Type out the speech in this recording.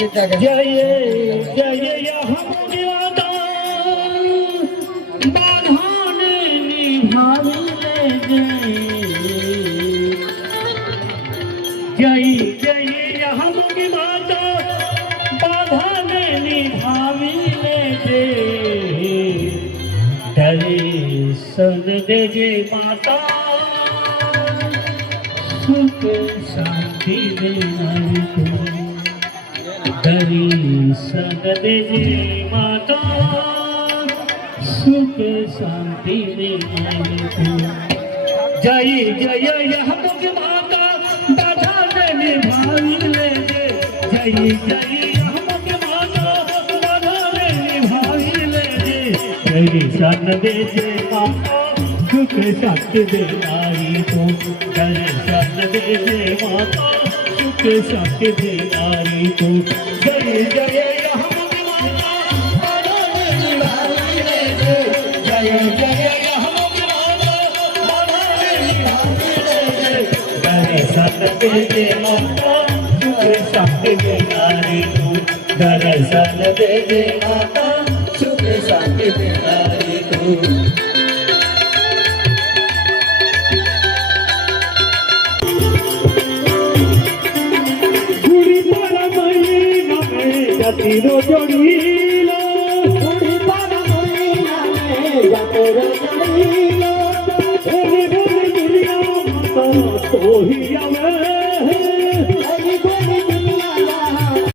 जय जय हम ज्ञाता बाधान निभाविले जय जय हम ज्ञाता बाधान निभाविले दर्शन दे जे माता सुख शांति दे दर्शन दे जे माता सुख शांति दे जय जय हम माता बाधा निभाविले जय जय हम माता बाधा निभाविले दर्शन दे जे माता सुख शांति दे नारी को दर्शन दे जे माता सुख शांति दे नारी को जय जय हम माता बाधा निभाविले जय जय हम माता बाधा निभाविले दर्शन दे जे माता सुख शांति दे नारी को दर्शन दे जे माता सुख शांति दे नारी को জাতিরো জড়িল ঘুরি পার মহিনা জাতিরো জড়িল এনে বলে দুনিয়া মত তোহিয়াবে